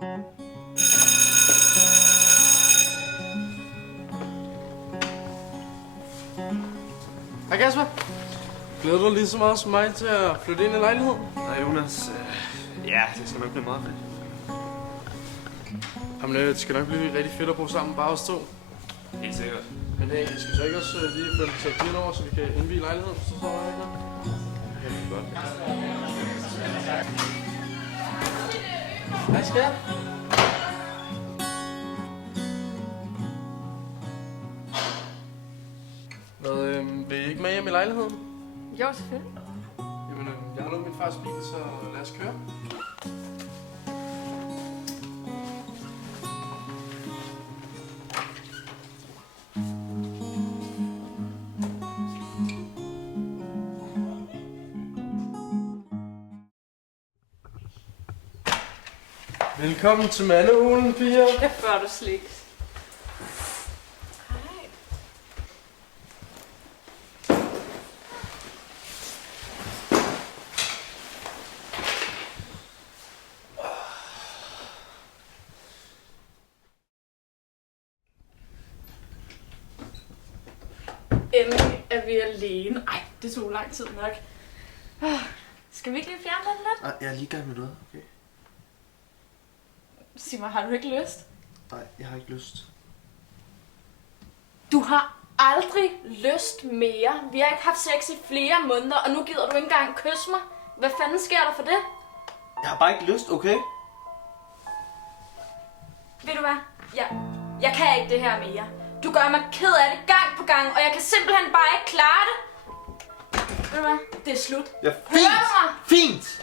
Hej Kasper. Glæder du lige så meget som mig til at flytte ind i lejligheden? Nej Jonas, ja, det skal nok blive meget fedt. Jamen det skal nok blive rigtig fedt at bo sammen, bare os to. Helt sikkert. Men hey, vi skal så ikke også lige flytte til over, så vi kan indvige lejligheden, så står der ikke. Helt godt. Hej skat. Hvad, vil I ikke med hjem i lejligheden? Jo, selvfølgelig. Jamen, jeg har lånt min fars bil, så lad os køre. Velkommen til Mandehulen, piger. Jeg før du slikkes. Hej. Endelig er vi alene. Ej, det tog lang tid nok. Skal vi ikke lige fjerne den lidt? Nej, jeg er lige i gang med noget, okay? Sig mig, har du ikke lyst? Nej, jeg har ikke lyst. Du har aldrig lyst mere. Vi har ikke haft sex i flere måneder, og nu gider du ikke engang kysse mig. Hvad fanden sker der for det? Jeg har bare ikke lyst, okay? Ved du hvad? Jeg kan ikke det her mere. Du gør mig ked af det gang på gang, og jeg kan simpelthen bare ikke klare det. Ved du hvad? Det er slut. Ja, Hør mig! Fint!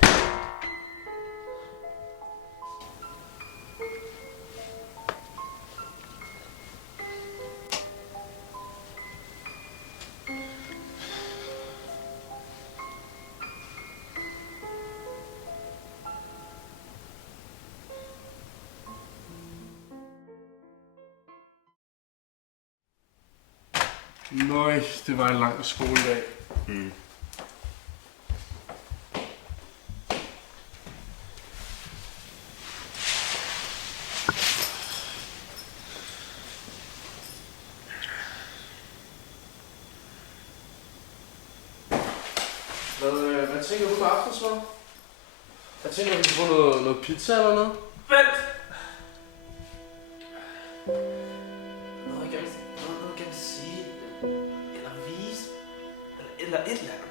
Nøj, det var en lang skoledag. Hvad tænker du på aftensmad? Jeg tænker, at vi kan få noget pizza eller noget. Vent! Noget kan man sige, eller vise, eller et eller andet.